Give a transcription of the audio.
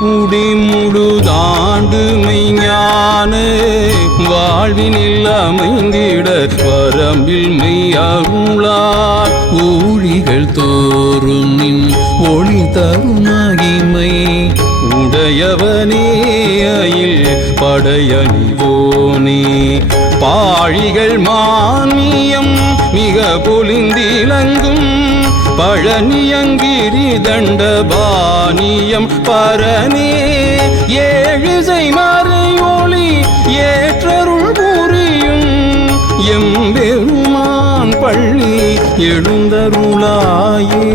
குடி முழுதாண்டு மெய்ஞான வாழ்வினில் அமைந்திட வரம்பில் மெய்யருளார் ஊழிகள் தோறும் நின் ஒளி தரும் மகிமை உடையவனே அயில் படையணிவோனே பாழிகள் மானியம் மிக பொலிந்திலங்கும் பழனியங்கிரி தண்டபானியம் பரனே ஏழிசை மறை ஒளி ஏற்றருள் புரியும் எம்பெருமான் பள்ளி எழுந்தருளாயே.